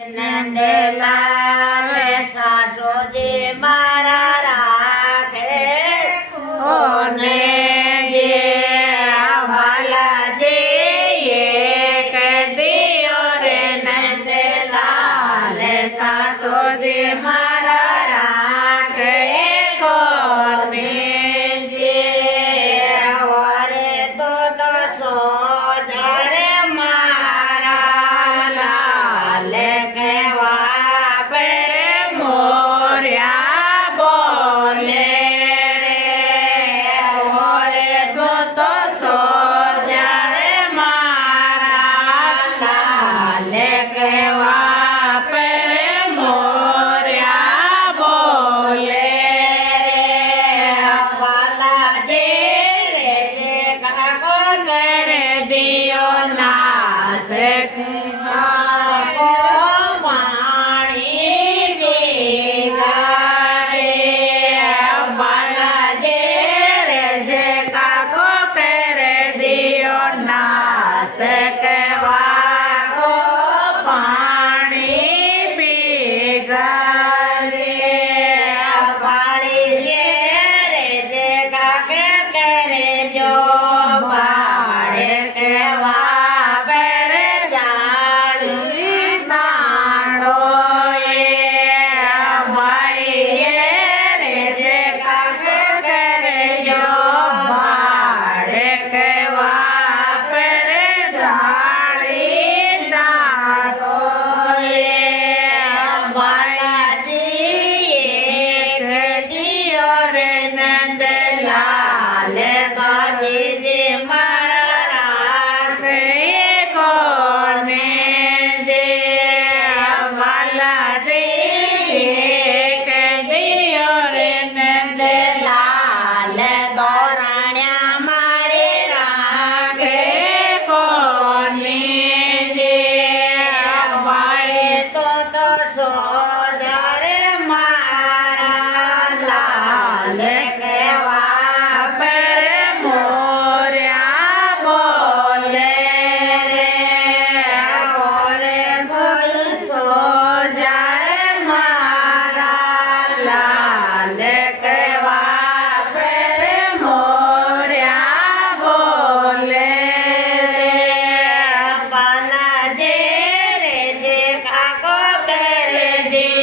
નંદલાલ સાસુજી મારા રાખે કોને જે વાલાજી એક દિયો રે નંદલાલ સાસુજી મારા રાખે કોને જે વરે તો દસો જરે મારા લાલ કેવા પર મોર્યા બોલે રે વરે તો દસો જરે મારા લાલ કેવા પર મોર્યા બોલે રે વાલાજી રે જે કાકો કરે દિયો નાસ દે